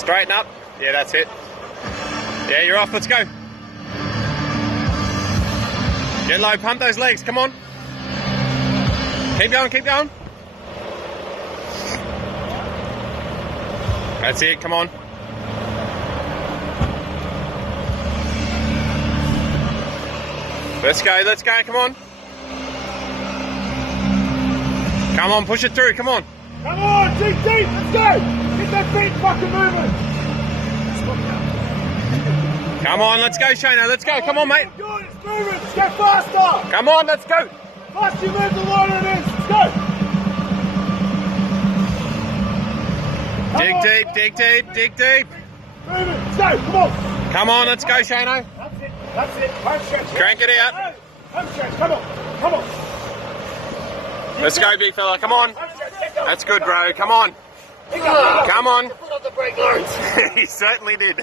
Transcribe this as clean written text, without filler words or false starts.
Straighten up. Yeah, that's it. Yeah, you're off. Let's go. Get low. Pump those legs. Come on. Keep going. Keep going. That's it. Come on. Let's go. Let's go. Come on. Come on. Push it through. Come on. Come on. Deep, deep. Let's go. Get that feet fucking moving. Come on. Let's go, Shano. Let's go. Come on, mate. Good. It's moving. Let's go faster. Come on. Let's go. Faster you move, the lighter it is. Let's go. Dig deep. Dig deep. Dig deep. Move it. Let's go. Come on. Come on. Let's go, Shano. That's it. That's it. Home stretch. Crank it out. Home stretch. Come on. Come on. Let's go, big fella. Come on. Home stretch. Get going. That's good, bro. Come on. Pick up. Come on. Put on the brake lines. He certainly did.